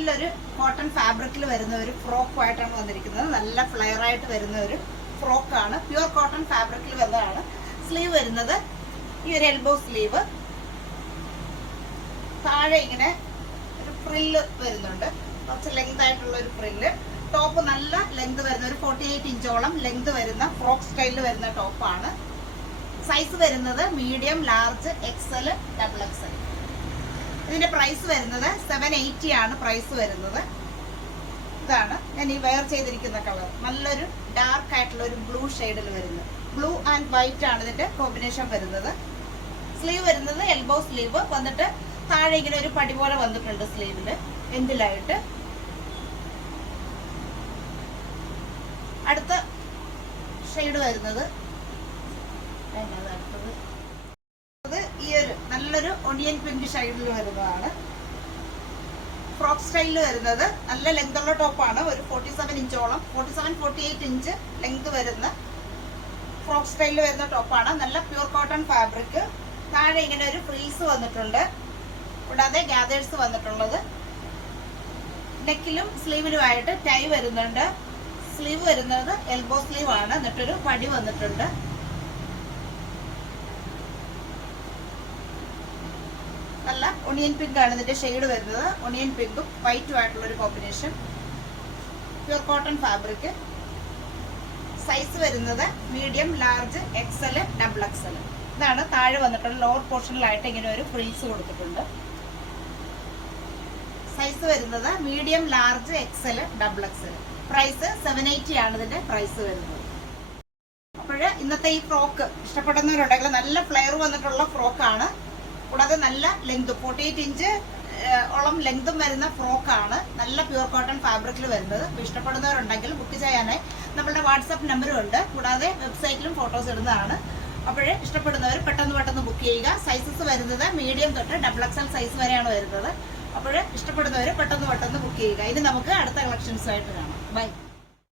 നല്ലൊരു കോട്ടൺ ഫാബ്രിക്കിൽ വരുന്ന ഒരു ഫ്രോക്കുമായിട്ടാണ് വന്നിരിക്കുന്നത്. നല്ല ഫ്ലെയർ ആയിട്ട് വരുന്ന ഒരു ഫ്രോക്കാണ്. പ്യുവർ കോട്ടൺ ഫാബ്രിക്കിൽ വരുന്നതാണ്. സ്ലീവ് വരുന്നത് ഈ ഒരു എൽബോ സ്ലീവ്. താഴെ ഇങ്ങനെ ഒരു ഫ്രില്ല് വരുന്നുണ്ട്, കുറച്ച് ലെങ്ത് ആയിട്ടുള്ള ഒരു ഫ്രില്ല്. ടോപ്പ് നല്ല ലെങ്ത് വരുന്ന ഒരു 48 ഇഞ്ചോളം ലെങ്ത് വരുന്ന ഫ്രോക്ക് സ്റ്റൈലിൽ വരുന്ന ടോപ്പാണ്. സൈസ് വരുന്നത് medium, large, XL, double XL. ഇതിന്റെ പ്രൈസ് വരുന്നത് 780 ആണ് പ്രൈസ് വരുന്നത്. ഇതാണ് ഞാൻ ഈ വെയർ ചെയ്തിരിക്കുന്ന കളർ. നല്ലൊരു ഡാർക്ക് ആയിട്ടുള്ള ഒരു ബ്ലൂ ഷെയ്ഡിൽ വരുന്നത്. ബ്ലൂ ആൻഡ് വൈറ്റ് ആണ് ഇതിന്റെ കോമ്പിനേഷൻ വരുന്നത്. സ്ലീവ് വരുന്നത് എൽബോ സ്ലീവ് വന്നിട്ട് താഴെ ഇങ്ങനെ ഒരു പടി പോലെ വന്നിട്ടുണ്ട് സ്ലീവില് എൻഡിലായിട്ട്. അടുത്ത ഷെയ്ഡ് വരുന്നത് ഈ ഒരു നല്ലൊരു ഒണിയൻ പിങ്ക് ഷെയ്ഡിൽ വരുന്നതാണ്. ഫ്രോക്ക് സ്റ്റൈലിൽ വരുന്നത് നല്ല ലെങ്ത് ഉള്ള ടോപ്പാണ്. ഒരു 47 ഇഞ്ചോളം 47-48 ഇഞ്ച് ലെങ്ത് വരുന്ന ഫ്രോക്ക് സ്റ്റൈലിൽ വരുന്ന ടോപ്പാണ്. നല്ല പ്യൂർ കോട്ടൺ ഫാബ്രിക്. താഴെ ഇങ്ങനെ ഒരു ഫ്രീസ് വന്നിട്ടുണ്ട്, കൂടാതെ ഗ്യാദേഴ്സ് വന്നിട്ടുള്ളത്. നെക്കിലും സ്ലീവിലുമായിട്ട് ടൈ വരുന്നുണ്ട്. സ്ലീവ് വരുന്നത് എൽബോ സ്ലീവ് ആണ്, എന്നിട്ടൊരു പടി വന്നിട്ടുണ്ട്. നല്ല ഒണിയൻ പിങ്ക് ആണ് ഇതിന്റെ ഷെയ്ഡ് വരുന്നത്. ഒണിയൻ പിങ്കും വൈറ്റും ആയിട്ടുള്ള ഒരു combination. Pure cotton fabric. Size വരുന്നത് medium, large, XL, double XL. ഇതാണ് താഴെ വന്നിട്ടുള്ള ലോവർ പോർഷനിലായിട്ട് ഇങ്ങനെ ഒരു ഫ്രിൽസ് കൊടുത്തിട്ടുണ്ട്. സൈസ് വരുന്നത് medium, large, XL, double XL. Price 780 ആണ് ഇതിന്റെ പ്രൈസ് വരുന്നത്. അപ്പോൾ ഇന്നത്തെ ഈ ഫ്രോക്ക് ഇഷ്ടപ്പെടുന്നവരുണ്ടെങ്കിൽ നല്ല ഫ്ലെയർ വന്നിട്ടുള്ള ഫ്രോക്കാണ്. കൂടാതെ നല്ല ലെങ്ത് 48 ഇഞ്ച് ഓളം ലെങ്തും വരുന്ന ഫ്രോക്കാണ്. നല്ല പ്യൂർ കോട്ടൺ ഫാബ്രിക്കിൽ വരുന്നത്. അപ്പോൾ ഇഷ്ടപ്പെടുന്നവരുണ്ടെങ്കിൽ ബുക്ക് ചെയ്യാനായി നമ്മളുടെ വാട്സാപ്പ് നമ്പറും ഉണ്ട്. കൂടാതെ വെബ്സൈറ്റിലും ഫോട്ടോസ് ഇടുന്നതാണ്. അപ്പോൾ ഇഷ്ടപ്പെടുന്നവർ പെട്ടെന്ന് ബുക്ക് ചെയ്യുക. സൈസസ് വരുന്നത് മീഡിയം തൊട്ട് ഡബിൾ എക്സൽ സൈസ് വരെയാണ് വരുന്നത്. അപ്പോൾ ഇഷ്ടപ്പെടുന്നവർ പെട്ടെന്ന് ബുക്ക് ചെയ്യുക. ഇനി നമുക്ക് അടുത്ത കളക്ഷൻസുമായിട്ട് കാണാം. ബൈ.